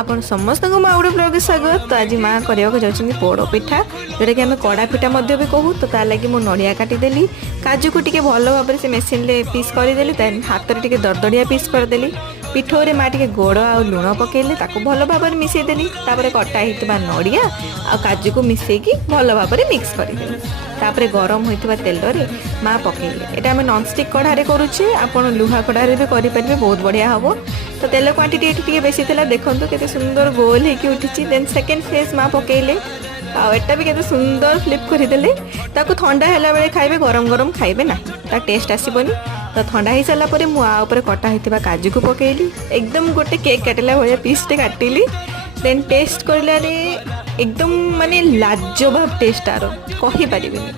ଆପଣ ସମସ୍ତଙ୍କୁ ମୁଁ ଗୋଟେ ବ୍ଲଗ୍ ସ୍ୱାଗତ। ତ ଆଜି ମାଆ କରିବାକୁ ଯାଉଛନ୍ତି ପୋଡ଼ ପିଠା, ଯେଉଁଟାକି ଆମେ କଡ଼ା ପିଠା ମଧ୍ୟ ବି କହୁ। ତ ତା ଲାଗି ମୁଁ ନଡ଼ିଆ କାଟିଦେଲି, କାଜୁକୁ ଟିକେ ଭଲ ଭାବରେ ସେ ମେସିନ୍ରେ ପିସ୍ କରିଦେଲି, ଦେନ୍ ହାତରେ ଟିକେ ଦରଦଡ଼ିଆ ପିସ୍ କରିଦେଲି। ପିଠୋରେ ମାଆ ଟିକେ ଗୋଡ଼ ଆଉ ଲୁଣ ପକାଇଲେ, ତାକୁ ଭଲ ଭାବରେ ମିଶାଇଦେଲି। ତାପରେ କଟା ହେଇଥିବା ନଡ଼ିଆ ଆଉ କାଜୁକୁ ମିଶାଇକି ଭଲ ଭାବରେ ମିକ୍ସ କରିଦେଲି। ତାପରେ ଗରମ ହୋଇଥିବା ତେଲରେ ମାଆ ପକାଇଲେ। ଏଇଟା ଆମେ ନନଷ୍ଟିକ୍ କଢ଼ାରେ କରୁଛେ, ଆପଣ ଲୁହା କଢ଼ାରେ ବି କରିପାରିବେ, ବହୁତ ବଢ଼ିଆ ହେବ। ତ ତେଲ କ୍ୱାଣ୍ଟିଟି ଏଠି ଟିକେ ବେଶୀ ଥିଲା, ଦେଖନ୍ତୁ କେତେ ସୁନ୍ଦର ଗୋଲ ହେଇକି ଉଠିଛି। ଦେନ୍ ସେକେଣ୍ଡ ଫେଜ୍ ମାଆ ପକାଇଲେ, ଆଉ ଏଟା ବି କେତେ ସୁନ୍ଦର ଫ୍ଲିପ୍ କରିଦେଲେ। ତାକୁ ଥଣ୍ଡା ହେଲା ବେଳେ ଖାଇବେ, ଗରମ ଗରମ ଖାଇବେ ନାହିଁ, ତା ଟେଷ୍ଟ ଆସିବନି। ତ ଥଣ୍ଡା ହେଇସାରିଲା ପରେ ମୁଁ ଆ ଉପରେ କଟା ହେଇଥିବା କାଜୁକୁ ପକାଇଲି, ଏକଦମ ଗୋଟେ କେକ୍ କାଟିଲା ଭଳିଆ ପିସ୍ଟେ କାଟିଲି। ଦେନ୍ ଟେଷ୍ଟ କରିଲାରେ ଏକଦମ ମାନେ ଲାଜବାବ ଟେଷ୍ଟ, ତାର କହିପାରିବିନି।